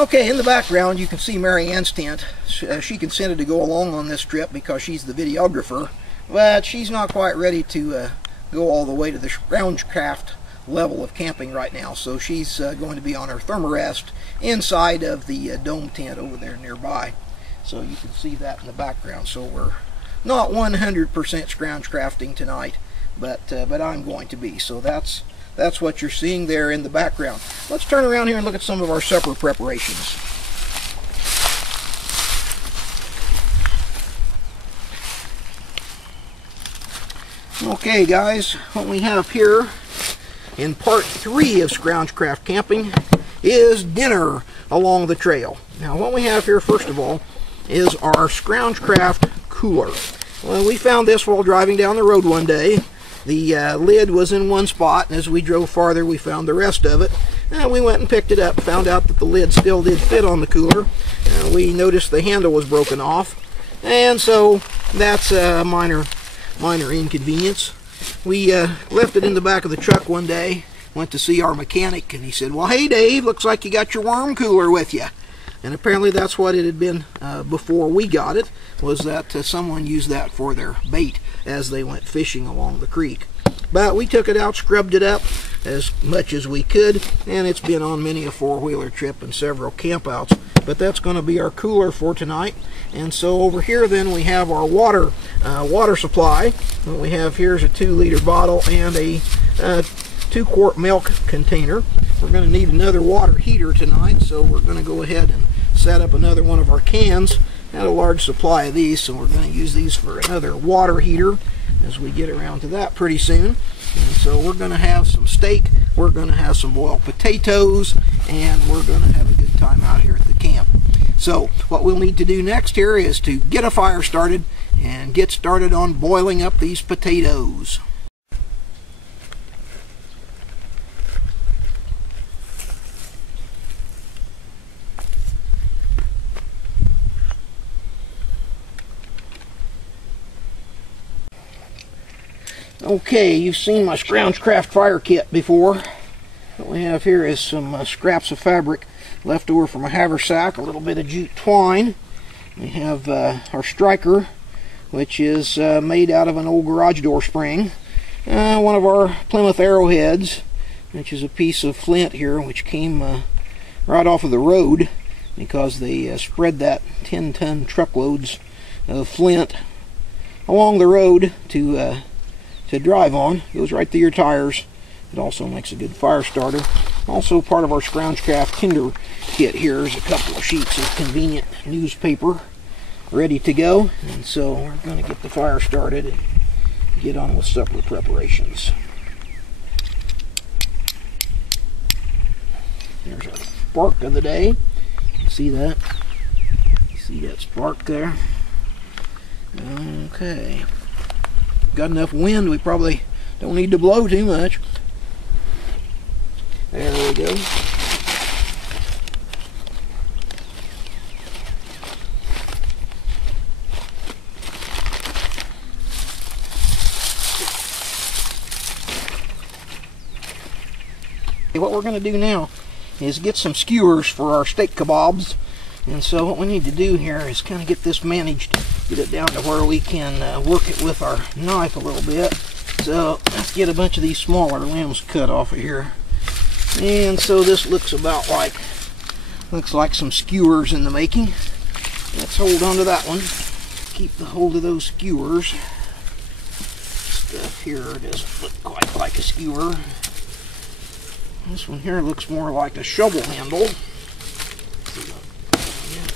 Okay, in the background you can see Mary Ann's tent. She consented to go along on this trip because she's the videographer, but she's not quite ready to go all the way to the Scrounge craft level of camping right now, so she's going to be on her thermarest inside of the dome tent over there nearby. So you can see that in the background. So we're not 100% scrounge crafting tonight, but I'm going to be. So that's what you're seeing there in the background. Let's turn around here and look at some of our supper preparations. Okay guys, what we have here in part 3 of Scrounge Craft Camping is dinner along the trail. Now what we have here first of all is our Scrounge Craft cooler. Well, we found this while driving down the road one day. The lid was in one spot, and as we drove farther we found the rest of it. We went and picked it up, found out that the lid still did fit on the cooler. We noticed the handle was broken off, and so that's a minor inconvenience. We left it in the back of the truck one day, went to see our mechanic, and he said, well, hey Dave, looks like you got your worm cooler with you. And apparently that's what it had been before we got it, was that someone used that for their bait as they went fishing along the creek. But we took it out, scrubbed it up as much as we could, and it's been on many a four-wheeler trip and several campouts. But that's going to be our cooler for tonight. And so over here then we have our water supply. What we have here is a 2-liter bottle and a 2-quart milk container. We're going to need another water heater tonight, so we're going to go ahead and set up another one of our cans. Had a large supply of these, so we're going to use these for another water heater as we get around to that pretty soon. And so we're going to have some steak, we're going to have some boiled potatoes, and we're going to have a good time out here at the camp. So what we'll need to do next here is to get a fire started and get started on boiling up these potatoes. Okay, you've seen my Scrounge Craft fire kit before. What we have here is some scraps of fabric left over from a haversack, a little bit of jute twine. We have our striker, which is made out of an old garage door spring. One of our Plymouth arrowheads, which is a piece of flint here, which came right off of the road because they spread that 10-ton truckloads of flint along the road to drive on. Goes right through your tires. It also makes a good fire starter. Also part of our Scrounge Craft Tinder kit here is a couple of sheets of convenient newspaper ready to go. And so we're going to get the fire started and get on with supper preparations. There's our spark of the day. See that? See that spark there? Okay. Got enough wind, we probably don't need to blow too much. There we go. What we're going to do now is get some skewers for our steak kebabs. And so what we need to do here is kind of get this managed, get it down to where we can work it with our knife a little bit. So let's get a bunch of these smaller limbs cut off of here. And so this looks like some skewers in the making. Let's hold on to that one. Keep the hold of those skewers. Stuff here doesn't look quite like a skewer. This one here looks more like a shovel handle.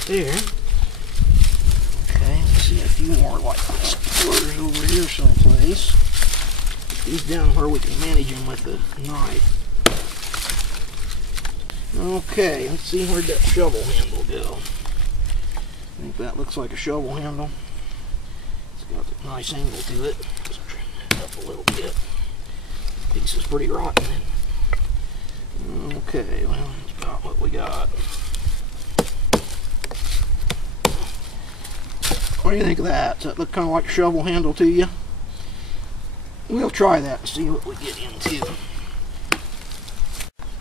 There. Okay, let's see a few more like skewers over here someplace. Put these down where we can manage them with the knife. Okay, let's see where'd that shovel handle go. I think that looks like a shovel handle. It's got a nice angle to it. Let's trim that up a little bit. This piece is pretty rotten. Okay, well, that's about what we got. What do you think of that? Does that look kind of like a shovel handle to you? We'll try that and see what we get into.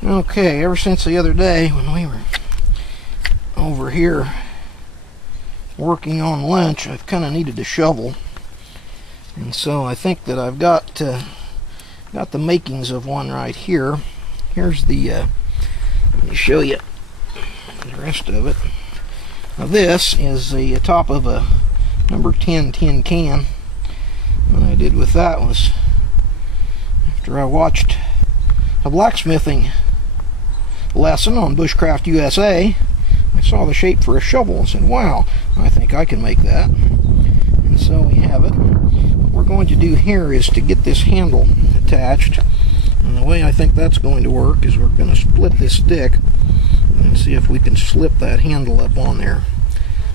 Okay, ever since the other day when we were over here working on lunch, I've kind of needed a shovel, and so I think that I've got the makings of one right here. Here's the let me show you the rest of it. Now this is the top of a number 10 tin can. What I did with that was, after I watched a blacksmithing lesson on Bushcraft USA, I saw the shape for a shovel and said, wow, I think I can make that. And so we have it. What we're going to do here is to get this handle attached. And the way I think that's going to work is we're going to split this stick and see if we can slip that handle up on there.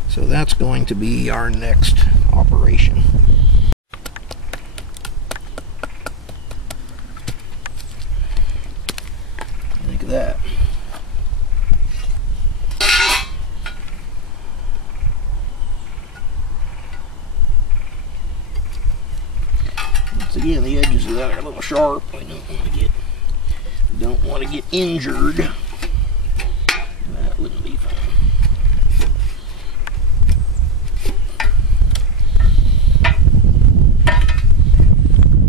So that's going to be our next operation. Look at that. Once again, the edges of that are a little sharp. I don't want to get injured. That wouldn't be fun.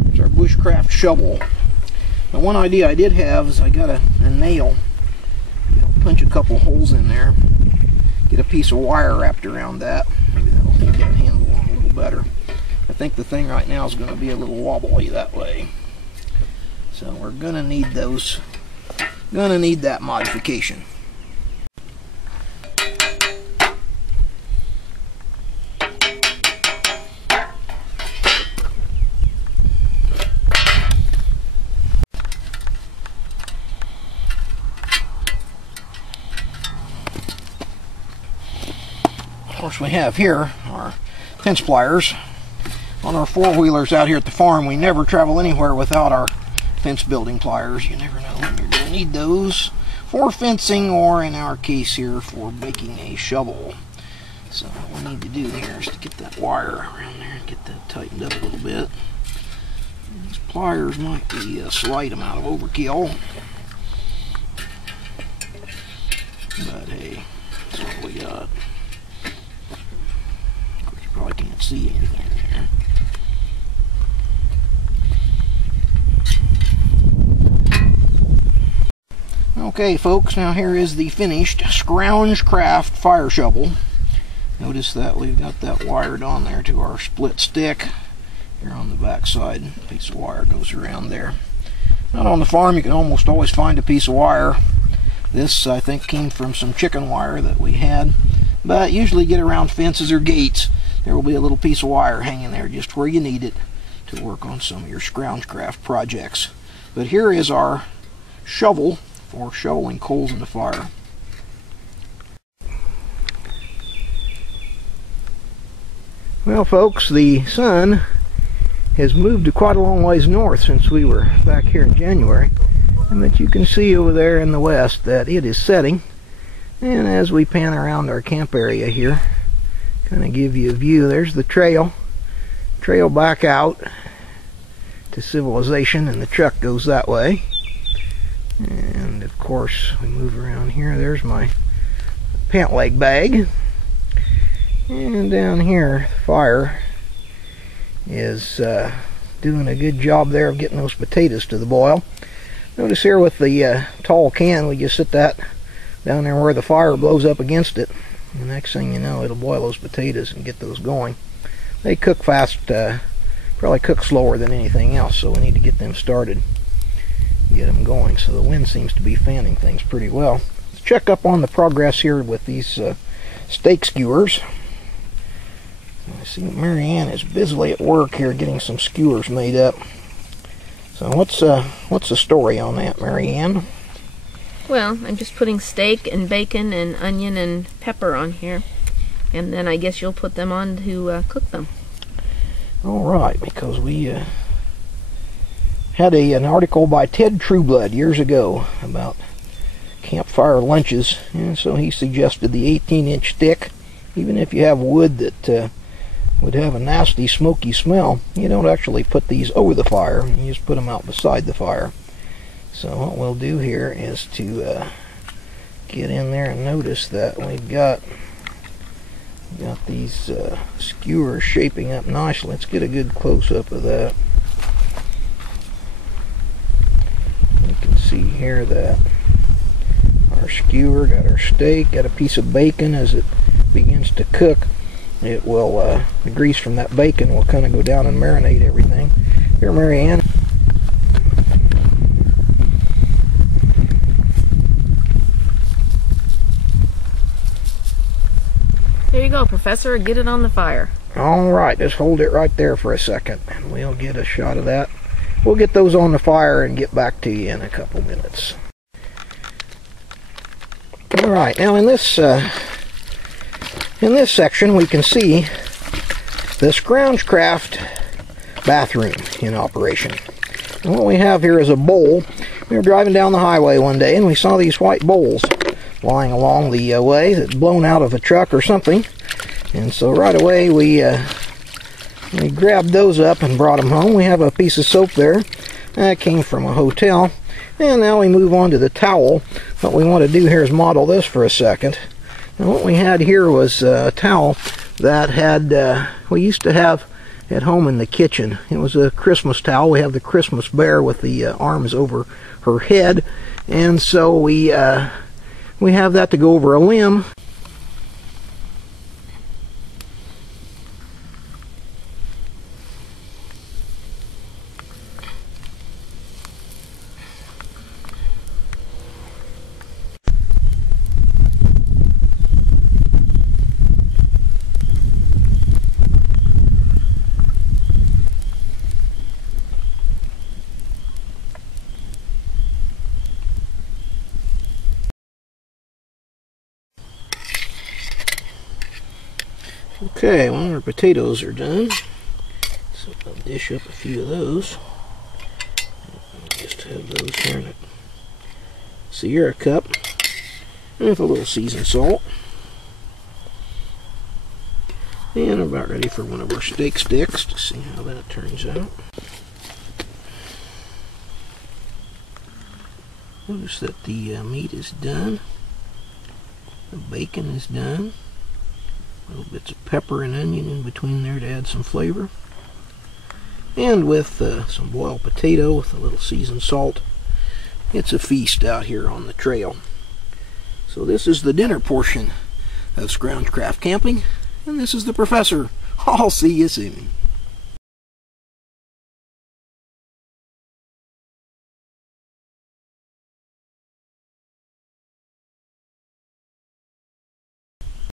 There's our bushcraft shovel. Now, one idea I did have is I got a nail. Punch a couple holes in there. Get a piece of wire wrapped around that. Maybe that'll hold that handle on a little better. I think the thing right now is going to be a little wobbly that way. So we're going to need those. Going to need that modification. Of course, we have here our fence pliers. On our four-wheelers out here at the farm, we never travel anywhere without our fence building pliers. You never know when you're going to need those for fencing, or in our case here, for making a shovel. So what we need to do here is to get that wire around there and get that tightened up a little bit. These pliers might be a slight amount of overkill, but hey, that's what we got. Of course, you probably can't see anything there. Okay, folks, now here is the finished Scrounge Craft fire shovel. Notice that we've got that wired on there to our split stick. Here on the back side, a piece of wire goes around there. Out on the farm, you can almost always find a piece of wire. This, I think, came from some chicken wire that we had. But usually get around fences or gates, there will be a little piece of wire hanging there just where you need it to work on some of your Scrounge Craft projects. But here is our shovel for shoveling coals in the fire. Well, folks, the sun has moved quite a long ways north since we were back here in January, but you can see over there in the west that it is setting. And as we pan around our camp area here, kind of give you a view, there's the trail back out to civilization, and the truck goes that way. And of course, we move around here, there's my pant leg bag. And down here, the fire is doing a good job there of getting those potatoes to the boil. Notice here with the tall can, we just sit that down there where the fire blows up against it. The next thing you know, it'll boil those potatoes and get those going. They cook fast, probably cook slower than anything else, so we need to get them started. Get them going. So the wind seems to be fanning things pretty well. Let's check up on the progress here with these steak skewers. I see Marianne is busily at work here getting some skewers made up. So what's the story on that, Marianne? Well, I'm just putting steak and bacon and onion and pepper on here, and then I guess you'll put them on to cook them. All right, because we had an article by Ted Trueblood years ago about campfire lunches, and so he suggested the 18-inch stick. Even if you have wood that would have a nasty smoky smell, you don't actually put these over the fire, you just put them out beside the fire. So what we'll do here is to get in there and notice that we've got these skewers shaping up nicely. Let's get a good close-up of that. You can see here that our skewer got our steak, got a piece of bacon. As it begins to cook, it will the grease from that bacon will kind of go down and marinate everything. Here, Mary Ann. There you go, Professor. Get it on the fire. All right, just hold it right there for a second, and we'll get a shot of that. We'll get those on the fire and get back to you in a couple minutes. All right, now in this section we can see the Scrounge Craft bathroom in operation. And what we have here is a bowl. We were driving down the highway one day and we saw these white bowls lying along the way that blown out of a truck or something, and so right away we grabbed those up and brought them home. We have a piece of soap there that came from a hotel, and now we move on to the towel. What we want to do here is model this for a second. And what we had here was a towel that had we used to have at home in the kitchen. It was a Christmas towel. We have the Christmas bear with the arms over her head, and so we have that to go over a limb. Okay, well, our potatoes are done, so I'll dish up a few of those. Just have those here in a Sierra cup with a little seasoned salt. And I'm about ready for one of our steak sticks to see how that turns out. Notice that the meat is done, the bacon is done. Little bits of pepper and onion in between there to add some flavor, and with some boiled potato with a little seasoned salt, it's a feast out here on the trail. So this is the dinner portion of Scrounge Craft Camping, and this is the Professor. I'll see you soon.